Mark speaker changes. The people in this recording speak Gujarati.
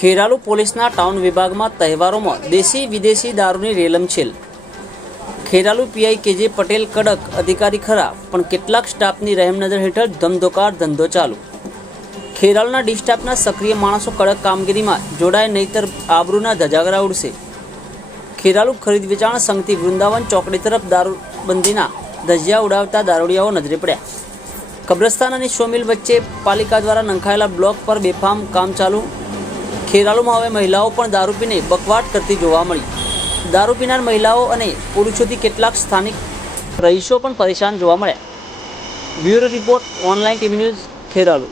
Speaker 1: ખેરાલુ પોલીસના ટાઉન વિભાગમાં તહેવારોમાં દેશી વિદેશી દારૂની રેલમછેલ ખેરાલુ પીઆઈ કેજે પટેલ કડક, અધિકારી ખરા પણ કેટલાક સ્ટાફની રહેમનજર હેઠળ ધમધોકાર ધંધો ચાલુ. ખેરાલુના ડિસ્ટાફના સક્રિય માણસો કડક કામગીરીમાં જોડાય, નહીતર આબરૂના ધજાગરા ઉડશે. ખેરાલુ ખરીદ વેચાણ સંઘથી વૃંદાવન ચોકડી તરફ દારૂબંધીના ધજિયા ઉડાવતા દારૂડિયાઓ નજરે પડ્યા. કબ્રસ્તાન અને શોમિલ વચ્ચે પાલિકા દ્વારા નંખાયેલા બ્લોક પર બેફામ કામ ચાલુ ખેરાલુમાં હવે મહિલાઓ પણ દારૂ પીને બકવાટ કરતી જોવા મળી. દારૂ પીનાર મહિલાઓ અને પુરુષોથી કેટલાક સ્થાનિક રહીશો પણ પરેશાન જોવા મળ્યા. Bureau report online TV news Kheralu.